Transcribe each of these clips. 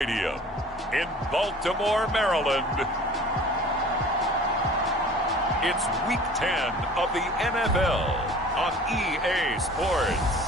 Stadium in Baltimore, Maryland. It's Week 10 of the NFL on EA Sports.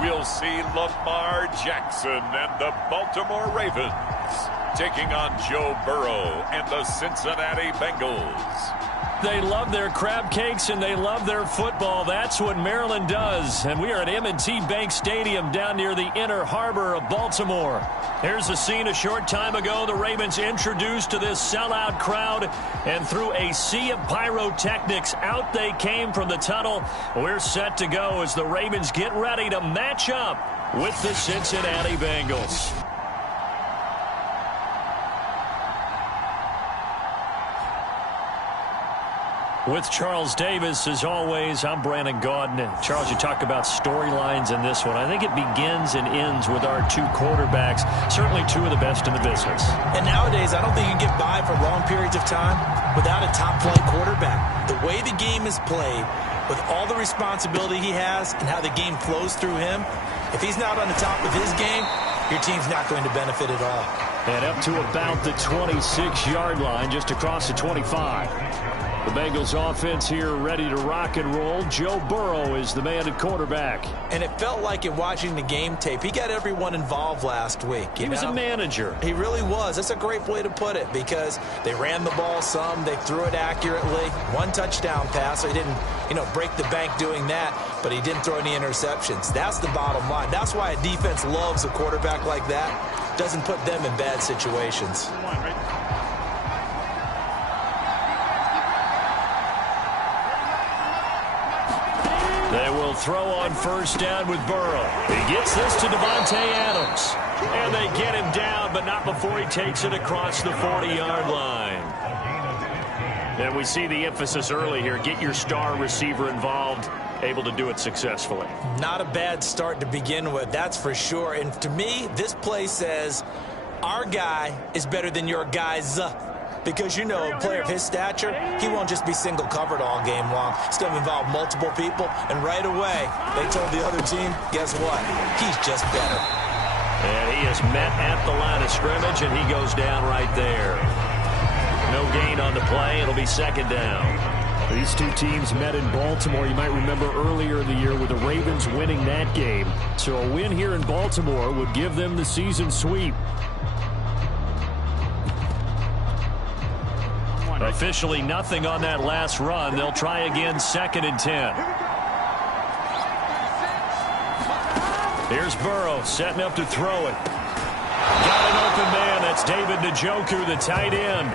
We'll see Lamar Jackson and the Baltimore Ravens taking on Joe Burrow and the Cincinnati Bengals. They love their crab cakes and they love their football. That's what Maryland does. And we are at M&T Bank Stadium down near the inner harbor of Baltimore. Here's the scene a short time ago. The Ravens introduced to this sellout crowd, and through a sea of pyrotechnics, out they came from the tunnel. We're set to go as the Ravens get ready to match up with the Cincinnati Bengals. With Charles Davis, as always, I'm Brandon Gaudin. And Charles, you talk about storylines in this one. I think it begins and ends with our two quarterbacks, certainly two of the best in the business. And nowadays, I don't think you can get by for long periods of time without a top-flight quarterback. The way the game is played, with all the responsibility he has and how the game flows through him, if he's not on the top of his game, your team's not going to benefit at all. And up to about the 26-yard line, just across the 25. The Bengals offense here ready to rock and roll. Joe Burrow is the man at quarterback. And it felt like in watching the game tape, he got everyone involved last week. He was a manager. He really was. That's a great way to put it because they ran the ball some. They threw it accurately. One touchdown pass. So he didn't, break the bank doing that, but he didn't throw any interceptions. That's the bottom line. That's why a defense loves a quarterback like that. Doesn't put them in bad situations. They will throw on first down with Burrow. He gets this to Davante Adams. And they get him down, but not before he takes it across the 40-yard line. And we see the emphasis early here. Get your star receiver involved. Able to do it successfully. Not a bad start to begin with, that's for sure. And to me, this play says our guy is better than your guy's. Because, a player of his stature, he won't just be single covered all game long. It's going to involve multiple people. And right away, they told the other team, guess what? He's just better. And he is met at the line of scrimmage, and he goes down right there. No gain on the play. It'll be second down. These two teams met in Baltimore. You might remember earlier in the year with the Ravens winning that game. So a win here in Baltimore would give them the season sweep. Officially nothing on that last run. They'll try again, 2nd and 10. Here's Burrow setting up to throw it. Got an open man. That's David Njoku, the tight end.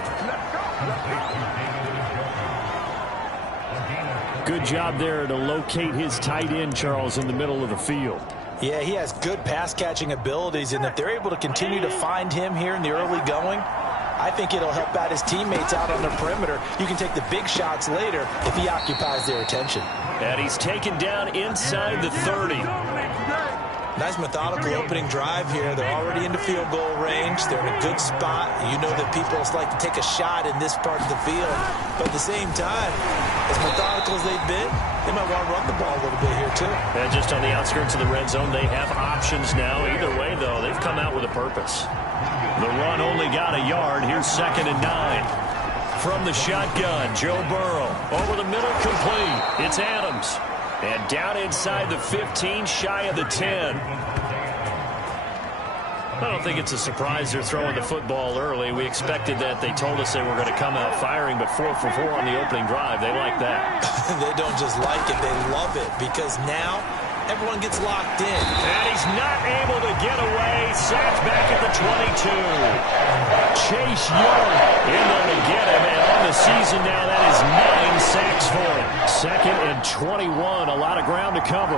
Good job there to locate his tight end, Charles, in the middle of the field. Yeah, he has good pass-catching abilities, and if they're able to continue to find him here in the early going, I think it'll help out his teammates out on the perimeter. You can take the big shots later if he occupies their attention. And he's taken down inside the 30. Nice methodical opening drive here. They're already into field goal range. They're in a good spot. You know that people like to take a shot in this part of the field. But at the same time, as methodical as they've been, they might want to run the ball a little bit here too. And just on the outskirts of the red zone, they have options now. Either way, though, they've come out with a purpose. The run only got a yard. Here's 2nd and 9. From the shotgun, Joe Burrow. Over the middle, complete. It's Adams. And down inside the 15, shy of the 10. I don't think it's a surprise they're throwing the football early. We expected that. They told us they were going to come out firing, but 4 for 4 on the opening drive. They like that. They don't just like it. They love it because now everyone gets locked in. And he's not able to get away. Sacked back at the 22. Chase Young in there to get him. And on the season now, that is 9 sacks for him. 2nd and 21. A lot of ground to cover.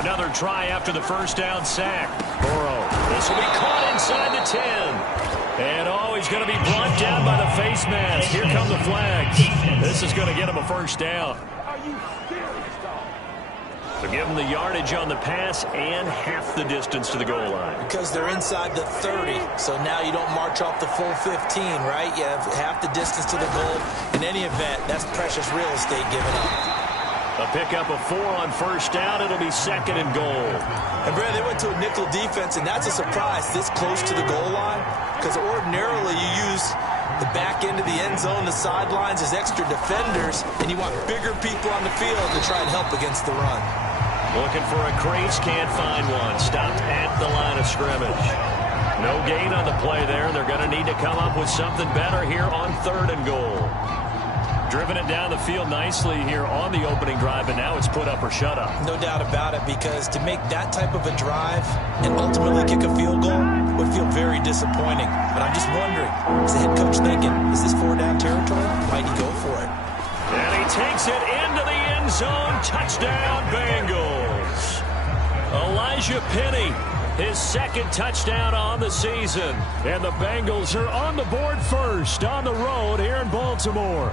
Another try after the first down sack. Burrow. This will be caught inside the 10. And he's going to be brought down by the face mask. Here come the flags. This is going to get him a first down. So give them the yardage on the pass and half the distance to the goal line. Because they're inside the 30, so now you don't march off the full 15, right? You have half the distance to the goal. In any event, that's precious real estate given up. A pickup of 4 on first down. It'll be second and goal. And, Brad, they went to a nickel defense, and that's a surprise this close to the goal line, because ordinarily you use the back end of the end zone, the sidelines as extra defenders, and you want bigger people on the field to try and help against the run. Looking for a crease, can't find one. Stopped at the line of scrimmage. No gain on the play there. They're going to need to come up with something better here on third and goal. Driven it down the field nicely here on the opening drive, and now it's put up or shut up. No doubt about it, because to make that type of a drive and ultimately kick a field goal would feel very disappointing. But I'm just wondering, is the head coach thinking, is this 4-down territory? Might he go for it? And he takes it into the end zone. Touchdown, Bengals. Elijah Penny, his second touchdown on the season. And the Bengals are on the board first on the road here in Baltimore.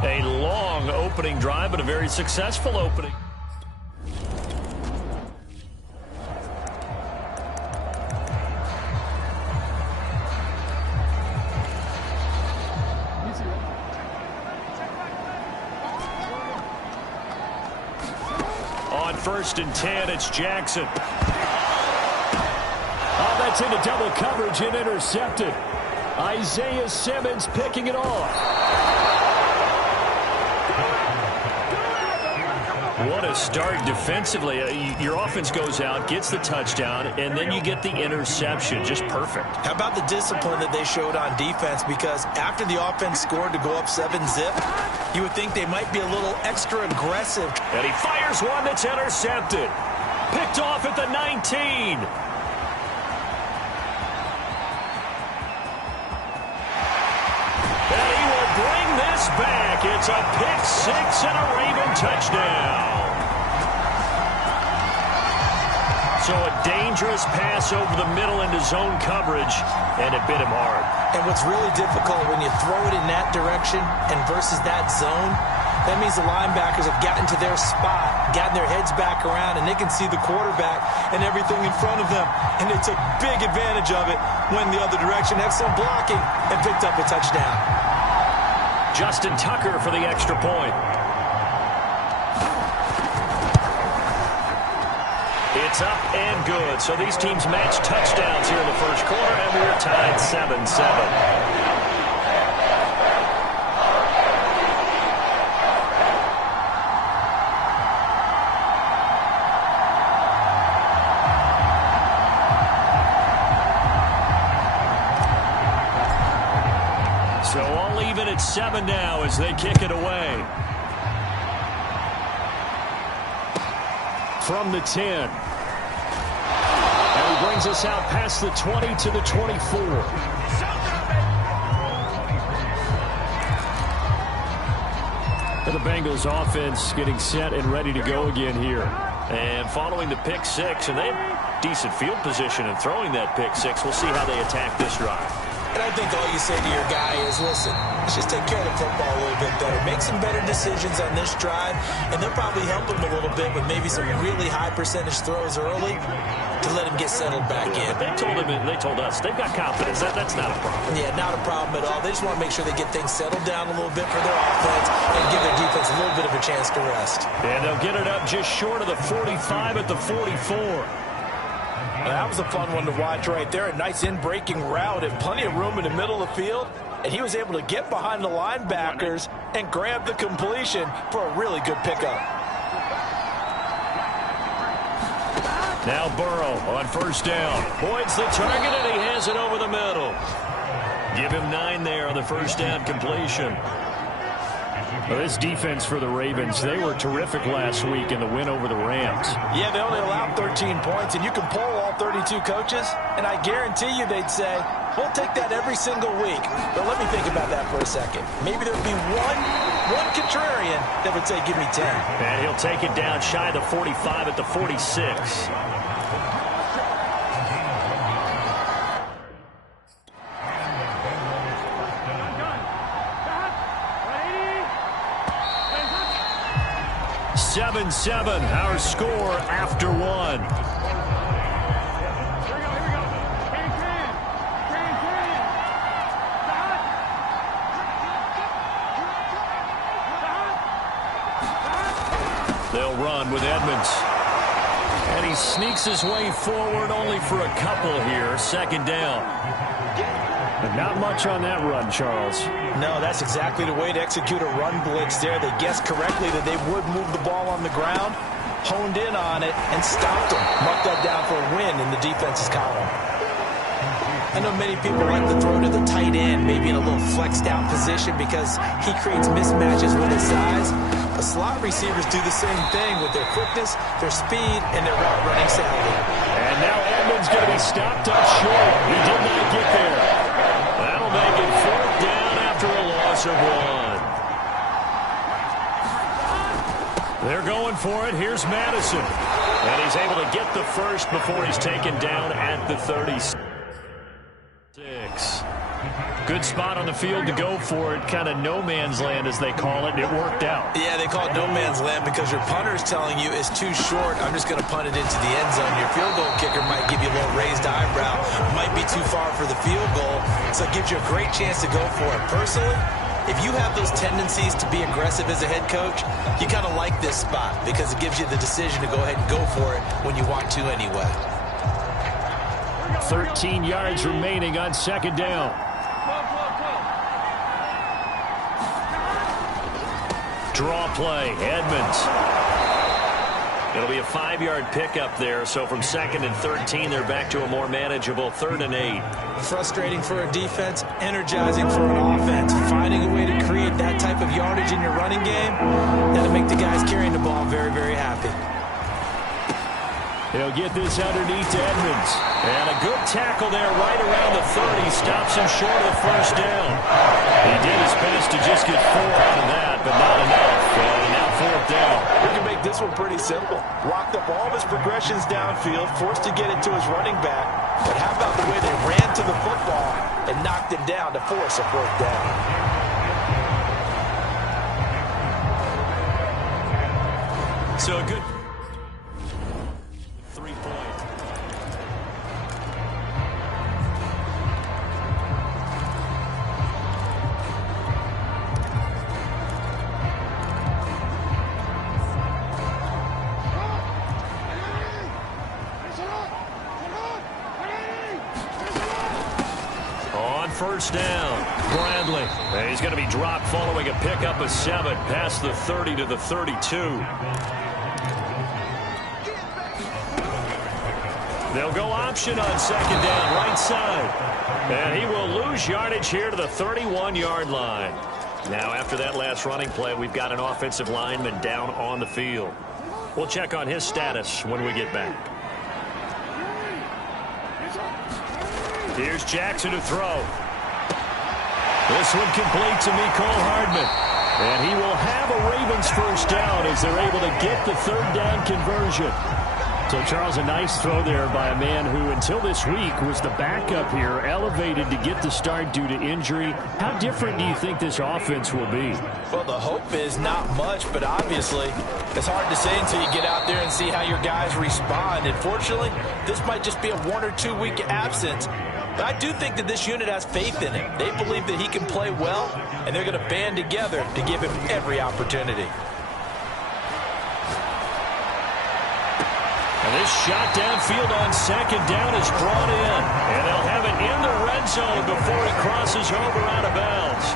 A long opening drive, but a very successful opening. On 1st and 10, it's Jackson. Oh, that's into double coverage and intercepted. Isaiah Simmons picking it off. What a start defensively. Your offense goes out, gets the touchdown, and then you get the interception. Just perfect. How about the discipline that they showed on defense? Because after the offense scored to go up 7-zip, you would think they might be a little extra aggressive. And he fires one that's intercepted. Picked off at the 19. And he will bring this back. It's a pick six and a Raven touchdown. So a dangerous pass over the middle into zone coverage, and it bit him hard. And what's really difficult when you throw it in that direction and versus that zone, that means the linebackers have gotten to their spot, gotten their heads back around, and they can see the quarterback and everything in front of them. And they took big advantage of it, went the other direction, excellent blocking, and picked up a touchdown. Justin Tucker for the extra point. It's up and good. So these teams match touchdowns here in the first quarter, and we're tied 7-7. So all even at 7 now as they kick it away. From the 10. And he brings us out past the 20 to the 24. And the Bengals offense getting set and ready to go again here. And following the pick six, and they have decent field position in throwing that pick six. We'll see how they attack this drive. And I think all you say to your guy is, listen, let's just take care of the football a little bit better. Make some better decisions on this drive, and they'll probably help him a little bit with maybe some really high percentage throws early to let him get settled back in. But they told us they've got confidence. That's not a problem. Yeah, not a problem at all. They just want to make sure they get things settled down a little bit for their offense and give their defense a little bit of a chance to rest. And they'll get it up just short of the 45 at the 44. That was a fun one to watch right there. A nice in-breaking route and plenty of room in the middle of the field. And he was able to get behind the linebackers and grab the completion for a really good pickup. Now Burrow on first down. Boyd's the target, and he has it over the middle. Give him 9 there on the first down completion. Well, this defense for the Ravens, they were terrific last week in the win over the Rams. Yeah, they only allowed 13 points, and you can poll all 32 coaches, and I guarantee you they'd say, we'll take that every single week. But let me think about that for a second. Maybe there'd be one contrarian that would say, give me 10. And he'll take it down shy of the 45 at the 46. 7-7, our score after one. They'll run with Edmonds. And he sneaks his way forward only for a couple here. Second down. But not much on that run, Charles. No, that's exactly the way to execute a run blitz there. They guessed correctly that they would move the ball on the ground, honed in on it, and stopped them. Marked that down for a win in the defense's column. I know many people like to throw to the tight end, maybe in a little flexed out position because he creates mismatches with his size. But slot receivers do the same thing with their quickness, their speed, and their route running savvy. And now Edmonds going to be stopped up short. He did not get there. That'll make it fourth down after a loss of one. They're going for it. Here's Madison. And he's able to get the first before he's taken down at the 36. Good spot on the field to go for it. Kind of no man's land, as they call it. It worked out. Yeah, they call it no man's land because your punter is telling you it's too short. I'm just going to punt it into the end zone. Your field goal kicker might give you a little raised eyebrow. Might be too far for the field goal. So it gives you a great chance to go for it. Personally, if you have those tendencies to be aggressive as a head coach, you kind of like this spot because it gives you the decision to go ahead and go for it when you want to anyway. 13 yards remaining on second down. Draw play, Edmonds. It'll be a 5-yard pickup there, so from 2nd and 13, they're back to a more manageable 3rd and 8. Frustrating for a defense, energizing for an offense. Finding a way to create that type of yardage in your running game, that'll make the guys carrying the ball very, very happy. He'll get this underneath to Edmonds. And a good tackle there right around the 30. Stops him short of the first down. He did his best to just get 4 out of that, but not enough. And now fourth down. We can make this one pretty simple. Blocked up all of his progressions downfield, forced to get it to his running back. But how about the way they ran to the football and knocked him down to force a fourth down? So a good... First down, Bradley. He's going to be dropped following a pickup of 7 past the 30 to the 32. They'll go option on second down, right side. And he will lose yardage here to the 31-yard line. Now, after that last running play, we've got an offensive lineman down on the field. We'll check on his status when we get back. Here's Jackson to throw. This one complete to Mecole Hardman. And he will have a Ravens first down as they're able to get the third down conversion. So, Charles, a nice throw there by a man who, until this week, was the backup here, elevated to get the start due to injury. How different do you think this offense will be? Well, the hope is not much, but obviously it's hard to say until you get out there and see how your guys respond. Unfortunately, this might just be a 1 or 2 week absence. But I do think that this unit has faith in him. They believe that he can play well, and they're going to band together to give him every opportunity. And this shot downfield on second down is brought in. And they'll have it in the red zone before he crosses over out of bounds.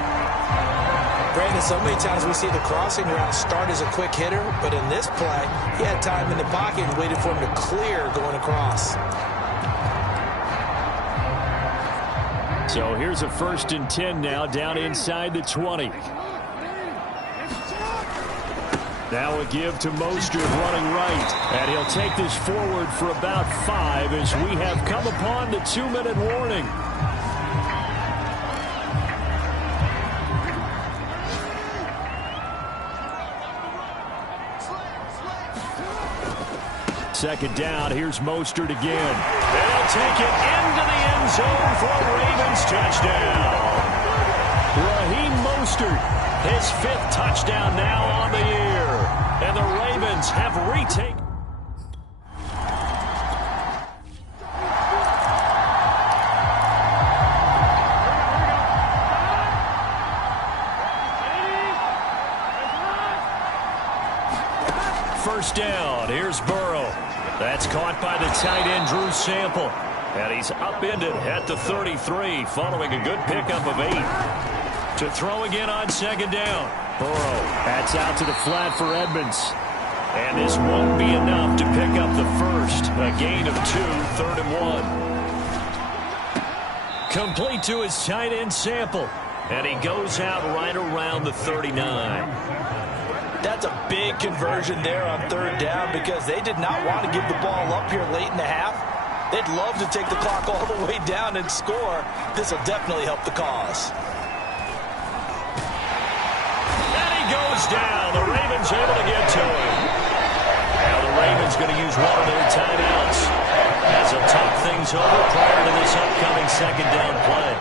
Brandon, so many times we see the crossing route start as a quick hitter, but in this play, he had time in the pocket and waited for him to clear going across. So here's a 1st and 10 now down inside the 20. Now a give to Mostert running right. And he'll take this forward for about 5 as we have come upon the 2-minute warning. Second down, here's Mostert again. And he'll take it into the end zone for a Ravens touchdown. Raheem Mostert, his 5th touchdown now on the year. And the Ravens Ravens have retaken. First down. Here's Burrow. That's caught by the tight end, Drew Sample. And he's upended at the 33, following a good pickup of 8. To throw again on second down. Burrow bats out to the flat for Edmonds. And this won't be enough to pick up the first. A gain of 2, 3rd and 1. Complete to his tight end, Sample. And he goes out right around the 39. That's a big conversion there on 3rd down because they did not want to give the ball up here late in the half. They'd love to take the clock all the way down and score. This will definitely help the cause. And he goes down. The Ravens able to get to him. Now the Ravens going to use one of their timeouts as they'll talk things over prior to this upcoming second down play.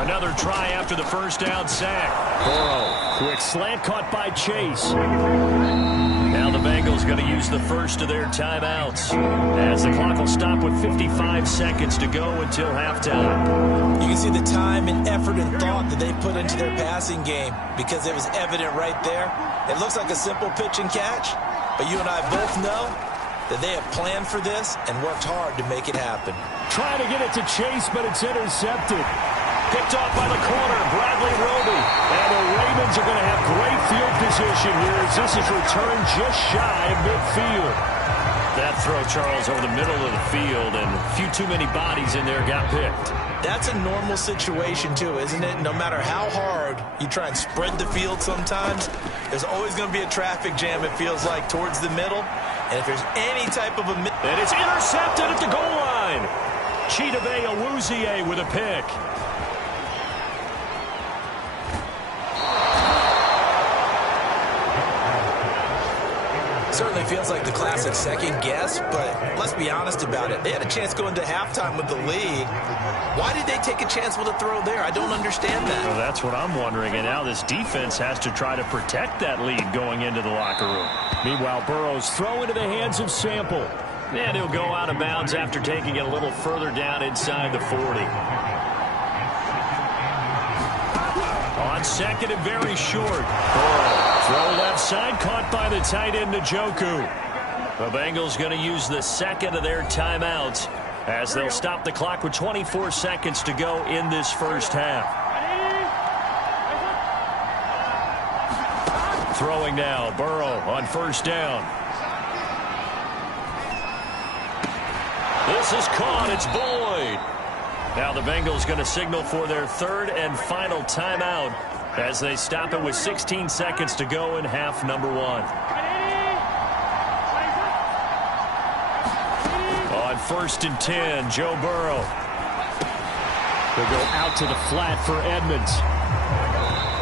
Another try after the first down sack. Burrow, quick slant caught by Chase. Now the Bengals going to use the first of their timeouts as the clock will stop with 55 seconds to go until halftime. You can see the time and effort and thought that they put into their passing game because it was evident right there. It looks like a simple pitch and catch, but you and I both know that they have planned for this and worked hard to make it happen. Trying to get it to Chase, but it's intercepted. Picked off by the corner, Bradley Roby. And the Ravens are going to have great field position here as this is returned just shy of midfield. That throw, Charles, over the middle of the field, and a few too many bodies in there got picked. That's a normal situation, too, isn't it? No matter how hard you try and spread the field sometimes, there's always going to be a traffic jam, it feels like, towards the middle. And if there's any type of a... And it's intercepted at the goal line. Chidobe Awuzie with a pick. Certainly feels like the classic second guess, but let's be honest about it. They had a chance going into halftime with the lead. Why did they take a chance with a throw there? I don't understand that. Well, that's what I'm wondering, and now this defense has to try to protect that lead going into the locker room. Meanwhile, Burrow's throw into the hands of Sample. And he'll go out of bounds after taking it a little further down inside the 40. On second and very short. Burrow. Throw left side, caught by the tight end, Njoku. The Bengals going to use the second of their timeouts as they'll stop the clock with 24 seconds to go in this first half. Throwing now, Burrow on first down. This is caught, it's Boyd. Now the Bengals going to signal for their third and final timeout as they stop it with 16 seconds to go in half number 1. On first and 10, Joe Burrow. They'll go out to the flat for Edmonds.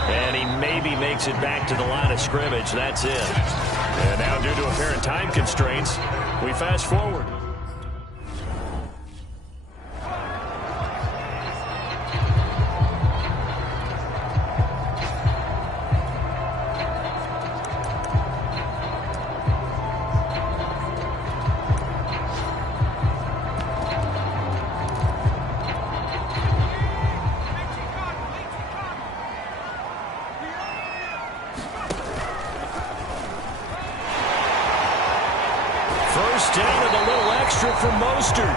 And he maybe makes it back to the line of scrimmage. That's it. And now due to apparent time constraints, we fast forward. First down and a little extra for Mostert.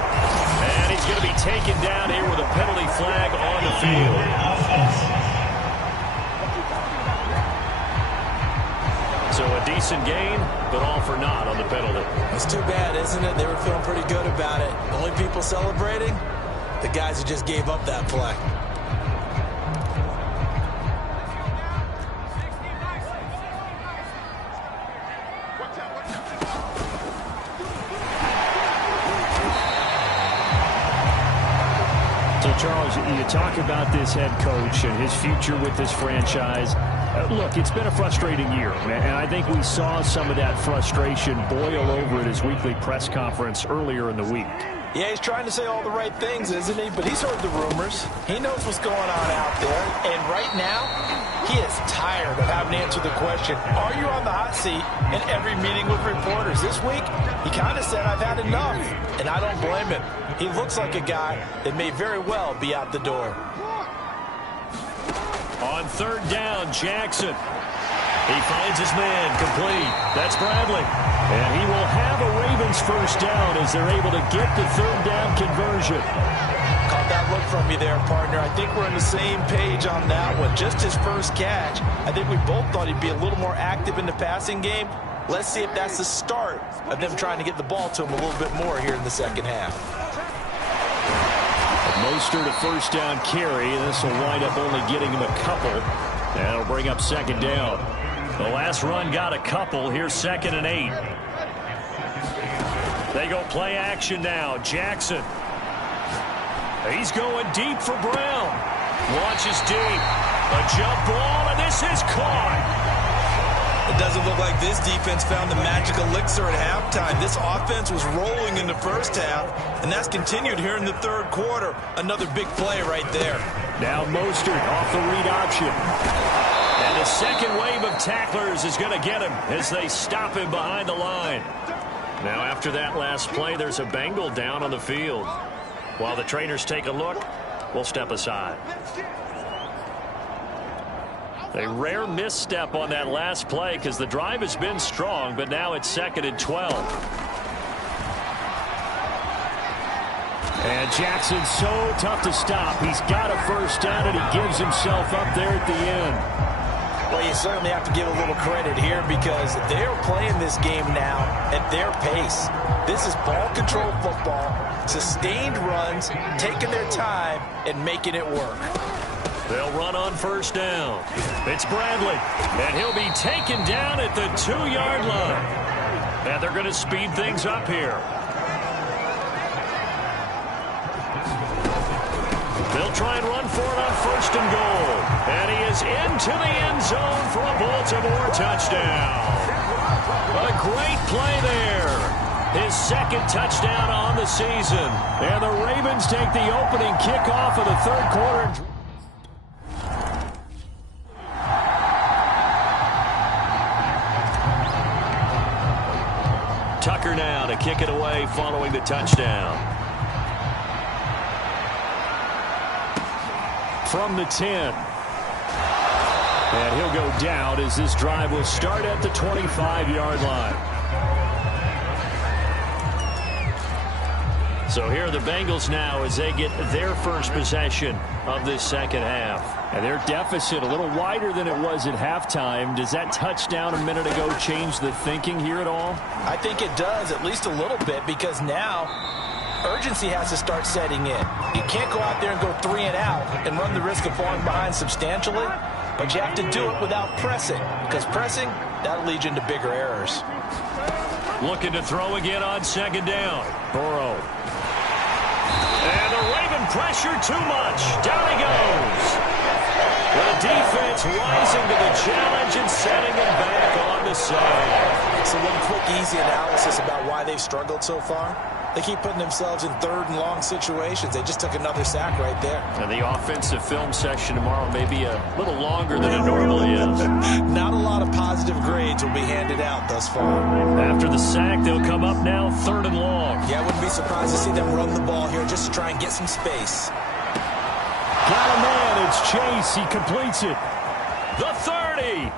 And he's going to be taken down here with a penalty flag on the field. So a decent gain, but all for naught on the penalty. It's too bad, isn't it? They were feeling pretty good about it. The only people celebrating, the guys who just gave up that play. So, Charles, you talk about this head coach and his future with this franchise. Look, it's been a frustrating year, and I think we saw some of that frustration boil over at his weekly press conference earlier in the week. Yeah, he's trying to say all the right things, isn't he? But he's heard the rumors. He knows what's going on out there. And right now, he is tired of having to answer the question, are you on the hot seat in every meeting with reporters? This week, he kind of said, I've had enough. And I don't blame him. He looks like a guy that may very well be out the door. On third down, Jackson. He finds his man complete. That's Bradley. And he will have a Ravens first down as they're able to get the third down conversion. Caught that look from you there, partner. I think we're on the same page on that one. Just his first catch. I think we both thought he'd be a little more active in the passing game. Let's see if that's the start of them trying to get the ball to him a little bit more here in the second half. Mostert a first down carry. This will wind up only getting him a couple. That'll bring up second down. The last run got a couple. Here's 2nd and 8. They go play action now. Jackson. He's going deep for Brown. Launches deep. A jump ball, and this is caught. It doesn't look like this defense found the magic elixir at halftime. This offense was rolling in the first half, and that's continued here in the third quarter. Another big play right there. Now Mostert off the read option. And the second wave of tacklers is going to get him as they stop him behind the line. Now after that last play, there's a Bengal down on the field. While the trainers take a look, we'll step aside. A rare misstep on that last play because the drive has been strong, but now it's 2nd and 12. And Jackson's so tough to stop. He's got a first down, and he gives himself up there at the end. Well, you certainly have to give a little credit here because they're playing this game now at their pace. This is ball control football, sustained runs, taking their time, and making it work. They'll run on first down. It's Bradley, and he'll be taken down at the 2-yard line. And they're going to speed things up here. They'll try and run for it on 1st and goal. And he is into the end zone for a Baltimore touchdown. A great play there. His 2nd touchdown on the season. And the Ravens take the opening kickoff of the third quarter. Tucker now to kick it away following the touchdown. From the 10. And he'll go down as this drive will start at the 25-yard line. So here are the Bengals now as they get their first possession of this second half. And their deficit a little wider than it was at halftime. Does that touchdown a minute ago change the thinking here at all? I think it does, at least a little bit, because now urgency has to start setting in. You can't go out there and go 3 and out and run the risk of falling behind substantially, but you have to do it without pressing, because pressing, that'll lead you into bigger errors. Looking to throw again on second down. Burrow. And the Raven pressure too much. Down he goes. The defense rising to the challenge and setting him back on the side. So one quick, easy analysis about why they've struggled so far. They keep putting themselves in 3rd and long situations. They just took another sack right there. And the offensive film session tomorrow may be a little longer than it normally is. Not a lot of positive grades will be handed out thus far. After the sack, they'll come up now 3rd and long. Yeah, I wouldn't be surprised to see them run the ball here just to try and get some space. Got a man, it's Chase. He completes it. The 30.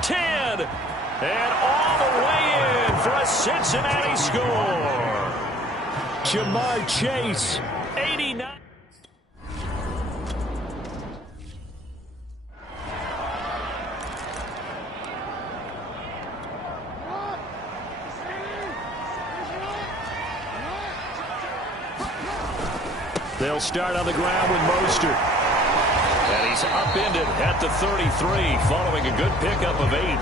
10. And all the way in for a Cincinnati score. Jamar Chase, 89. They'll start on the ground with Mostert. And he's upended at the 33 following a good pickup of 8.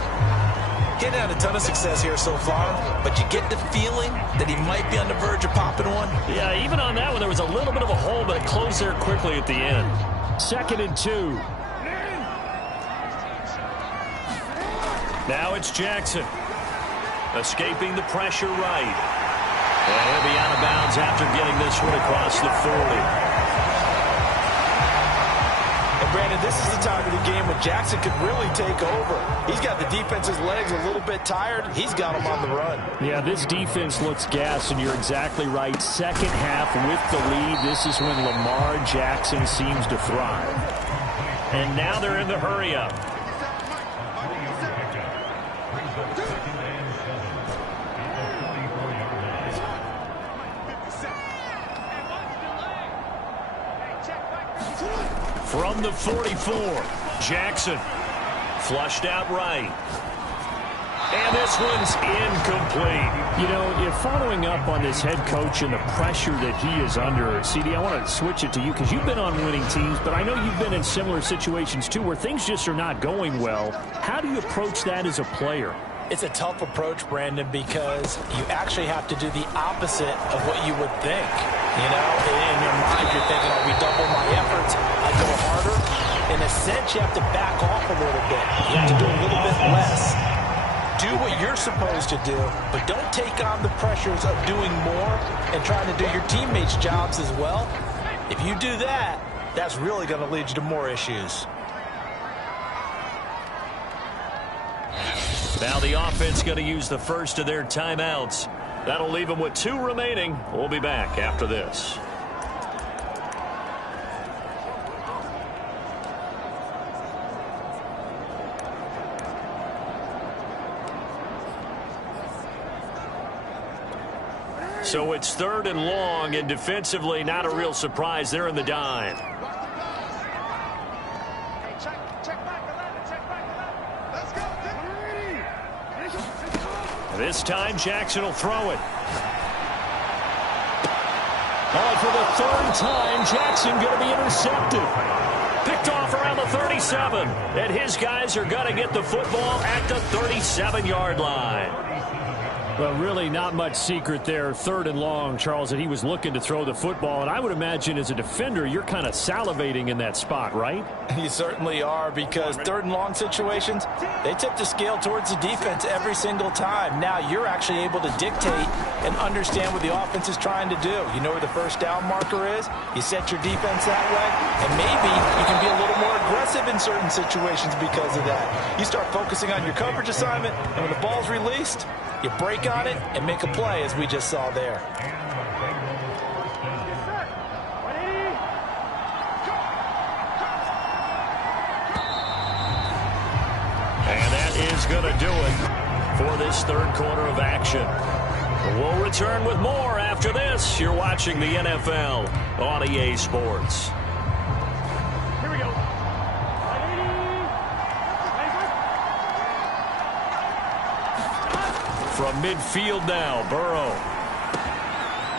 Getting had a ton of success here so far, but you get the feeling that he might be on the verge of popping one. Yeah, even on that one, there was a little bit of a hole, but it closed there quickly at the end. 2nd and 2. Now it's Jackson. Escaping the pressure right. And he'll be out of bounds after getting this one across the 40. Brandon, this is the time of the game when Jackson could really take over. He's got the defense's legs a little bit tired. He's got them on the run. Yeah, this defense looks gassed, and you're exactly right. Second half with the lead, this is when Lamar Jackson seems to thrive. And now they're in the hurry-up. From the 44, Jackson flushed out right. And this one's incomplete. You know, if following up on this head coach and the pressure that he is under, CD, I want to switch it to you because you've been on winning teams, but I know you've been in similar situations too where things just are not going well. How do you approach that as a player? It's a tough approach, Brandon, because you actually have to do the opposite of what you would think. You know, in your mind, you're thinking, I redouble my efforts, I go harder. In a sense, you have to back off a little bit. You have to do a little bit less. Do what you're supposed to do, but don't take on the pressures of doing more and trying to do your teammates' jobs as well. If you do that, that's really going to lead you to more issues. Now the offense going to use the first of their timeouts. That'll leave them with 2 remaining. We'll be back after this. So it's 3rd and long, and defensively not a real surprise. They're in the dime. This time, Jackson will throw it. Oh, for the 3rd time, Jackson going to be intercepted. Picked off around the 37. And his guys are going to get the football at the 37-yard line. Well, really not much secret there. 3rd and long, Charles, that he was looking to throw the football. And I would imagine as a defender, you're kind of salivating in that spot, right? You certainly are, because 3rd and long situations, they tip the scale towards the defense every single time. Now you're actually able to dictate and understand what the offense is trying to do. You know where the first down marker is. You set your defense that way, and maybe you can be a little more aggressive in certain situations because of that. You start focusing on your coverage assignment, and when the ball's released, you break on it and make a play, as we just saw there. And that is going to do it for this 3rd quarter of action. We'll return with more after this. You're watching the NFL on EA Sports. Here we go. From midfield now, Burrow.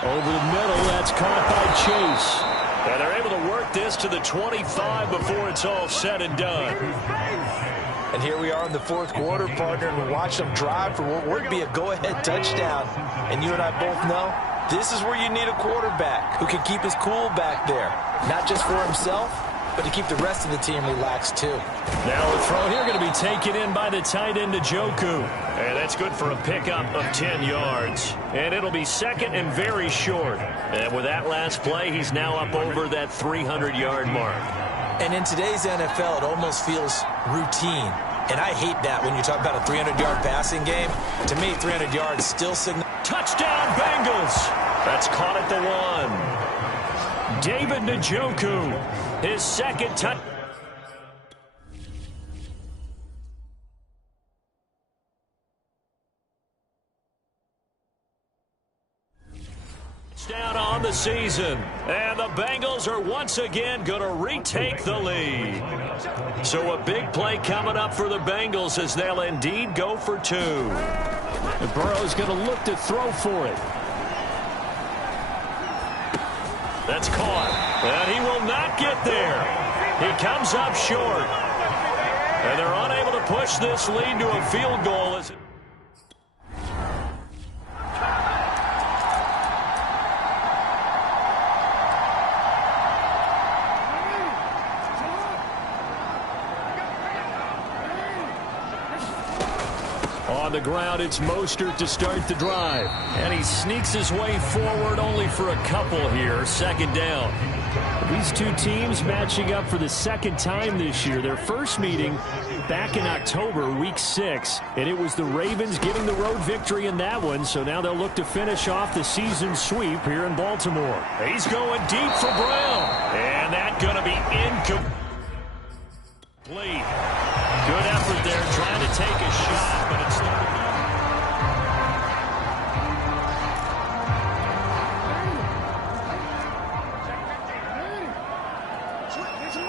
Over the middle, that's caught by Chase. And they're able to work this to the 25 before it's all said and done. And here we are in the 4th quarter, partner, and we watch them drive for what would be a go-ahead touchdown. And you and I both know this is where you need a quarterback who can keep his cool back there, not just for himself, but to keep the rest of the team relaxed too. Now the throw here going to be taken in by the tight end, Njoku. And that's good for a pickup of 10 yards. And it'll be 2nd and very short. And with that last play, he's now up over that 300-yard mark. And in today's NFL, it almost feels routine. And I hate that when you talk about a 300-yard passing game. To me, 300 yards still signal. Touchdown, Bengals. That's caught at the 1. David Njoku, his 2nd touchdown. Down on the season, and the Bengals are once again going to retake the lead. So a big play coming up for the Bengals as they'll indeed go for 2. And Burrow's going to look to throw for it. That's caught, and he will not get there. He comes up short, and they're unable to push this lead to a field goal. On the ground, it's Mostert to start the drive. And he sneaks his way forward only for a couple here. Second down. These two teams matching up for the second time this year. Their first meeting back in October, week 6. And it was the Ravens getting the road victory in that one. So now they'll look to finish off the season sweep here in Baltimore. He's going deep for Brown. And that's going to be incomplete. Good effort there trying to take a shot, but it's not.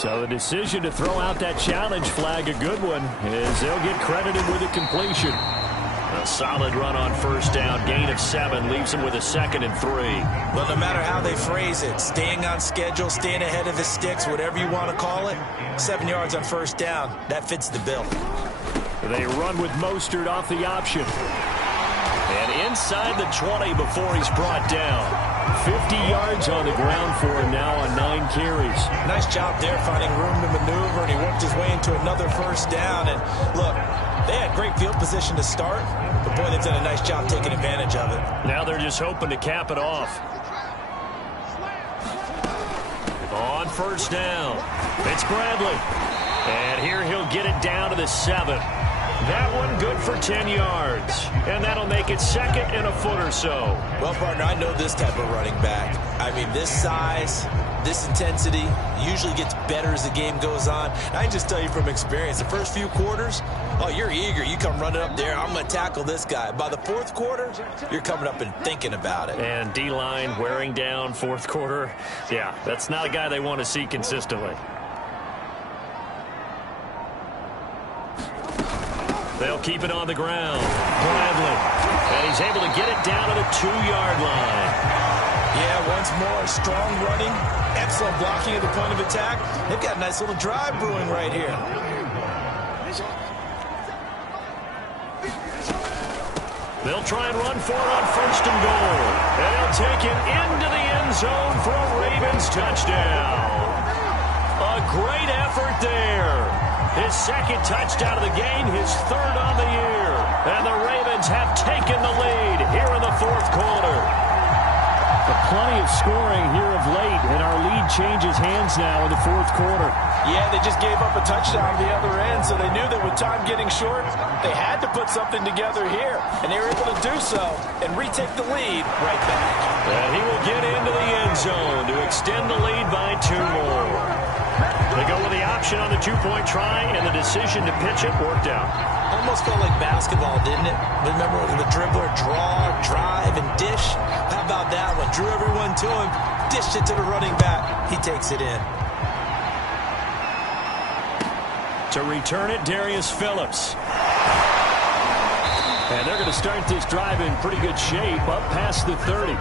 So the decision to throw out that challenge flag, a good one, as they'll get credited with a completion. A solid run on first down. Gain of 7 leaves him with a 2nd and 3. Well, no matter how they phrase it, staying on schedule, staying ahead of the sticks, whatever you want to call it, 7 yards on first down, that fits the bill. They run with Mostert off the option. And inside the 20 before he's brought down. 50 yards on the ground for him now on 9 carries. Nice job there finding room to maneuver, and he worked his way into another first down. And look, they had great field position to start, but boy, they've done a nice job taking advantage of it. Now they're just hoping to cap it off. On first down, it's Bradley. And here he'll get it down to the 7. That one good for 10 yards. And that'll make it 2nd and a foot or so. Well, partner, I know this type of running back. I mean, this size, this intensity usually gets better as the game goes on. And I can just tell you from experience, the first few quarters, oh, you're eager. You come running up there, I'm going to tackle this guy. By the fourth quarter, you're coming up and thinking about it. And D-line wearing down fourth quarter. Yeah, that's not a guy they want to see consistently. They'll keep it on the ground. Bradley. And he's able to get it down to the 2-yard line. Yeah, once more, strong running, excellent blocking at the point of attack. They've got a nice little drive brewing right here. They'll try and run for it on first and goal. And they'll take it into the end zone for a Ravens touchdown. A great effort there. His 2nd touchdown of the game, his 3rd on the year. And the Ravens have taken the lead here in the fourth quarter. Plenty of scoring here of late, and our lead changes hands now in the fourth quarter. Yeah, they just gave up a touchdown on the other end, so they knew that with time getting short, they had to put something together here. And they were able to do so and retake the lead right back. And he will get into the end zone to extend the lead by 2 more. They go with the option on the 2-point try, and the decision to pitch it worked out. Almost felt like basketball, didn't it? Remember the dribbler, draw, drive, and dish? How about that one? Drew everyone to him, dished it to the running back. He takes it in. To return it, Darius Phillips. And they're going to start this drive in pretty good shape, up past the 30.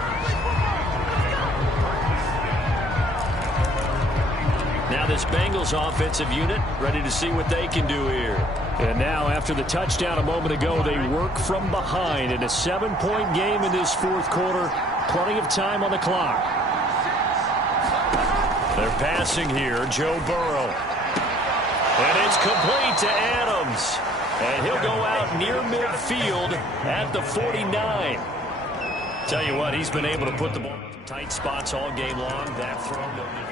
Now this Bengals offensive unit ready to see what they can do here. And now after the touchdown a moment ago, they work from behind in a 7-point game in this fourth quarter. Plenty of time on the clock. They're passing here, Joe Burrow. And it's complete to Adams. And he'll go out near midfield at the 49. Tell you what, he's been able to put the ball in tight spots all game long. That throw no good.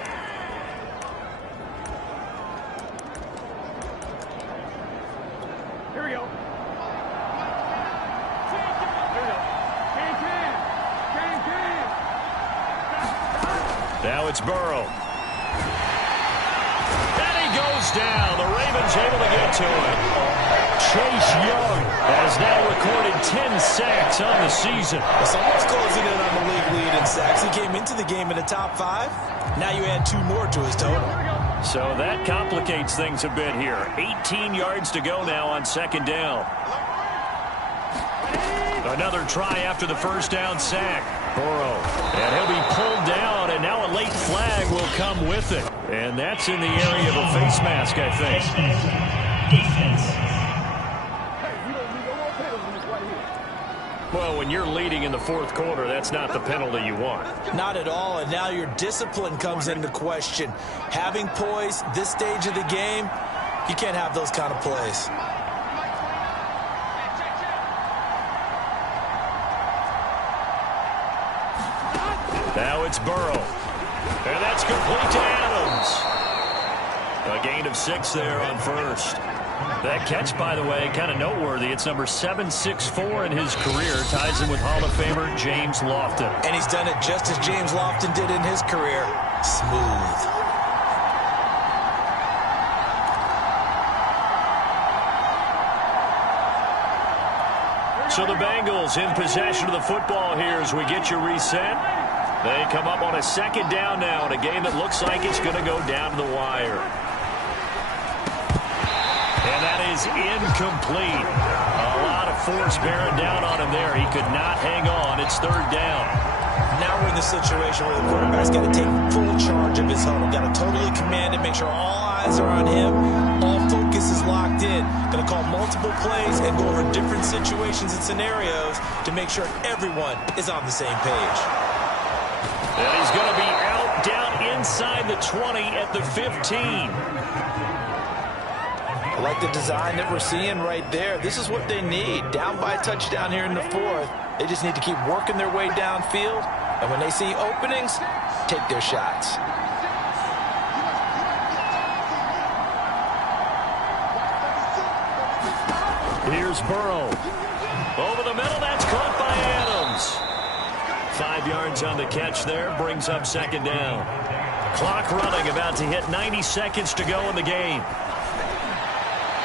Now it's Burrow. And he goes down. The Ravens able to get to him. Chase Young has now recorded 10 sacks on the season. It's almost closing in on the league lead in sacks. He came into the game in the top 5. Now you add 2 more to his total. So that complicates things a bit here. 18 yards to go now on 2nd down. Another try after the first down sack. Burrow. And he'll be pulled down, and now a late flag will come with it. And that's in the area of a face mask, I think. Well, when you're leading in the fourth quarter, that's not the penalty you want. Not at all, and now your discipline comes into question. Having poise this stage of the game, you can't have those kind of plays. it's Burrow. And that's complete to Adams. A gain of 6 there on first. That catch, by the way, kind of noteworthy. It's number 764 in his career. Ties him with Hall of Famer James Lofton. And he's done it just as James Lofton did in his career. Smooth. So the Bengals in possession of the football here as we get you reset. They come up on a second down now in a game that looks like it's going to go down to the wire. And that is incomplete. A lot of force bearing down on him there. He could not hang on. It's third down. Now we're in the situation where the quarterback's got to take full charge of his huddle. Got to totally command it, make sure all eyes are on him. All focus is locked in. Going to call multiple plays and go over different situations and scenarios to make sure everyone is on the same page. And he's going to be out down inside the 20 at the 15. I like the design that we're seeing right there. This is what they need. Down by a touchdown here in the 4th. They just need to keep working their way downfield. And when they see openings, take their shots. Here's Burrow. Over the middle, that's caught by Adams. 5 yards on the catch there, brings up second down. Clock running, about to hit 90 seconds to go in the game.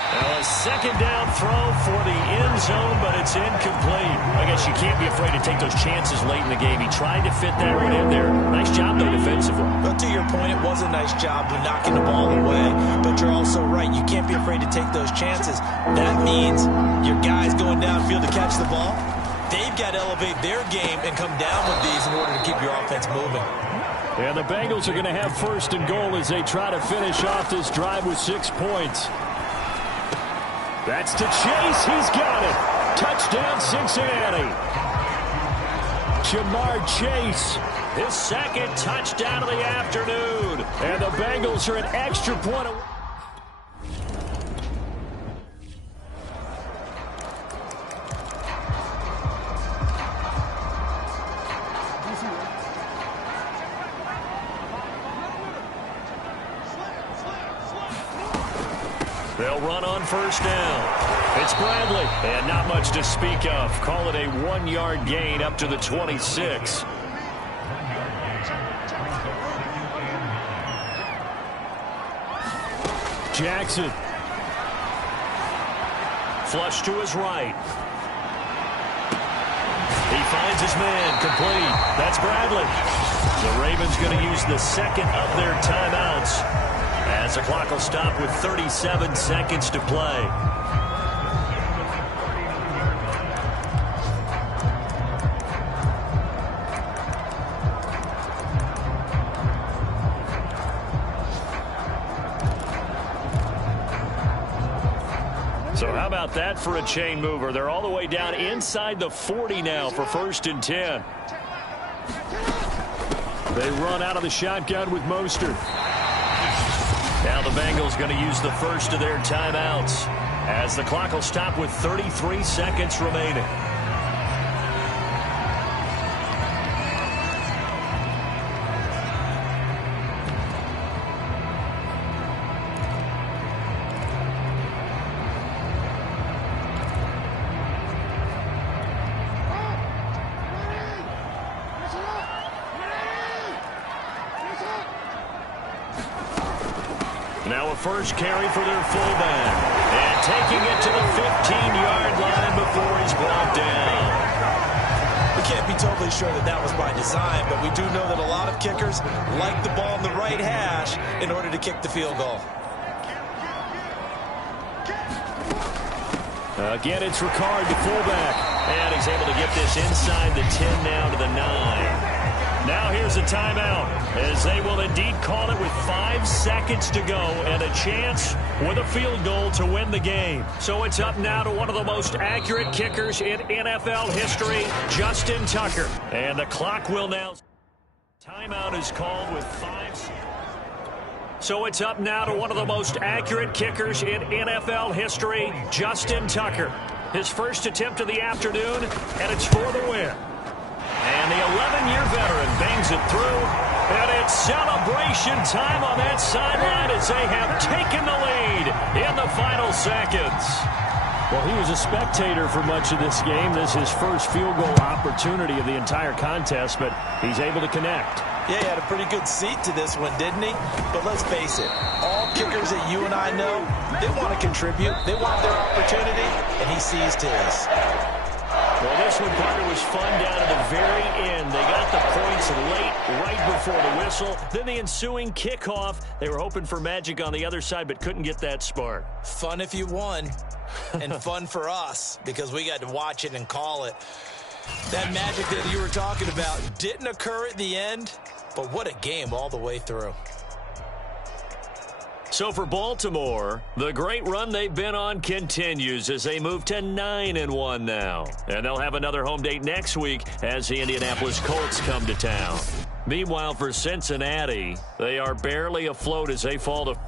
Now a second down throw for the end zone, but it's incomplete. I guess you can't be afraid to take those chances late in the game. He tried to fit that one in there. Nice job, though, defensively. But to your point, it was a nice job of knocking the ball away. But you're also right. You can't be afraid to take those chances. That means your guys going downfield to catch the ball, they've got to elevate their game and come down with these in order to keep your offense moving. And the Bengals are going to have first and goal as they try to finish off this drive with 6 points. That's to Chase. He's got it. Touchdown, Cincinnati. Jamar Chase. His second touchdown of the afternoon. And the Bengals are an extra point away. They'll run on first down. It's Bradley. And not much to speak of. Call it a 1-yard gain up to the 26. Jackson. Flush to his right. He finds his man. Complete. That's Bradley. The Ravens going to use the second of their timeouts as the clock will stop with 37 seconds to play. So how about that for a chain mover? They're all the way down inside the 40 now for first and 10. They run out of the shotgun with Mostert. Now the Bengals going to use the first of their timeouts as the clock will stop with 33 seconds remaining. Now a first carry for their fullback. And taking it to the 15-yard line before he's brought down. We can't be totally sure that that was by design, but we do know that a lot of kickers like the ball in the right hash in order to kick the field goal. Again, it's Ricard, the fullback. And he's able to get this inside the 10 now to the 9. Now here's a timeout as they will indeed call it with 5 seconds to go and a chance with a field goal to win the game. So it's up now to one of the most accurate kickers in NFL history, Justin Tucker. And the clock will now... Timeout is called with 5 seconds. So it's up now to one of the most accurate kickers in NFL history, Justin Tucker. His first attempt of the afternoon, and it's for the win. And And the 11-year veteran bangs it through. And it's celebration time on that sideline as they have taken the lead in the final seconds. Well, he was a spectator for much of this game. This is his first field goal opportunity of the entire contest, but he's able to connect. Yeah, he had a pretty good seat to this one, didn't he? But let's face it, all kickers that you and I know, they want to contribute. They want their opportunity, and he seized his. Well, this one, Parker, was fun down at the very end. They got the points late, right before the whistle. Then the ensuing kickoff. They were hoping for magic on the other side, but couldn't get that spark. Fun if you won, and fun for us, because we got to watch it and call it. That magic that you were talking about didn't occur at the end, but what a game all the way through. So for Baltimore, the great run they've been on continues as they move to 9-1 now. And they'll have another home date next week as the Indianapolis Colts come to town. Meanwhile, for Cincinnati, they are barely afloat as they fall to